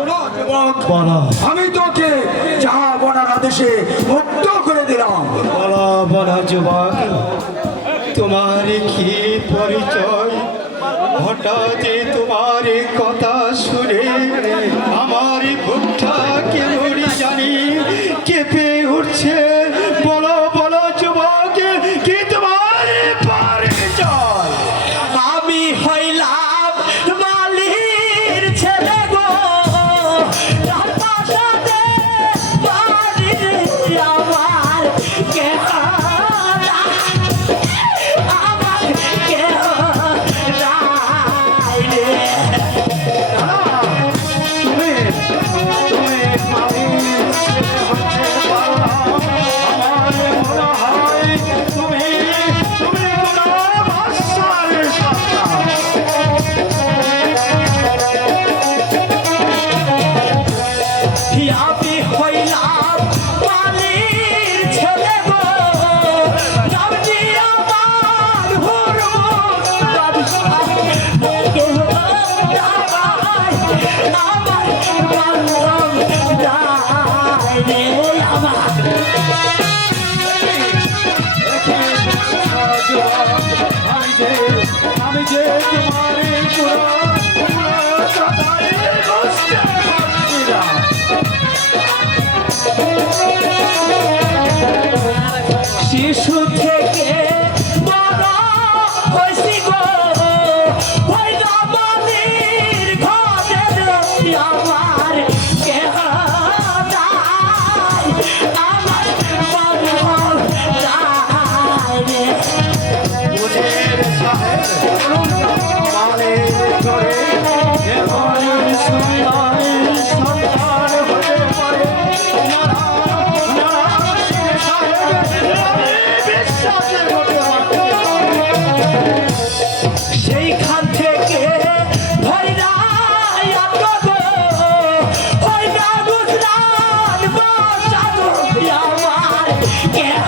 শোনো যুবক, বলো আমি তোকে যা বলার আদেশে মুক্ত করে দিলাম। বলো বলো যুবক, তোমার কি পরিচয়? হঠাৎ তোমার কথা শুনে আমার বুকটা কেমন জানি কেঁপে উঠছে। বলো বলো যুবক, কি তোমার পরিচয়? আমি হইলাম মালির ছেলে গো, রাস্তাতে বাড়ির আমার কেহ নাই, আমার কেহ নাই রে। তুমি তুমি মালির ছেলে হতে পারো, আমার মনে হয় তুমি তুমি কোনো ভাষার সন্তান। আমি হইলাম মালির ছেলে গো, রামজি আমার হুরমুর বাদশাহ, কেহ নাই, আমার বান্ধব নাই রে আমার। আমি যে তোমার শিশু থেকে বড় হইছি গো, হইলা মালির ঘরের আমার কেহ নাই, আমার বান্ধব নাই রে। সন্তান হতে পারে বিশ্বাসের হতে পারে। সেইখান থেকে ভৈরা গুজরাট বসানো আমার কেহ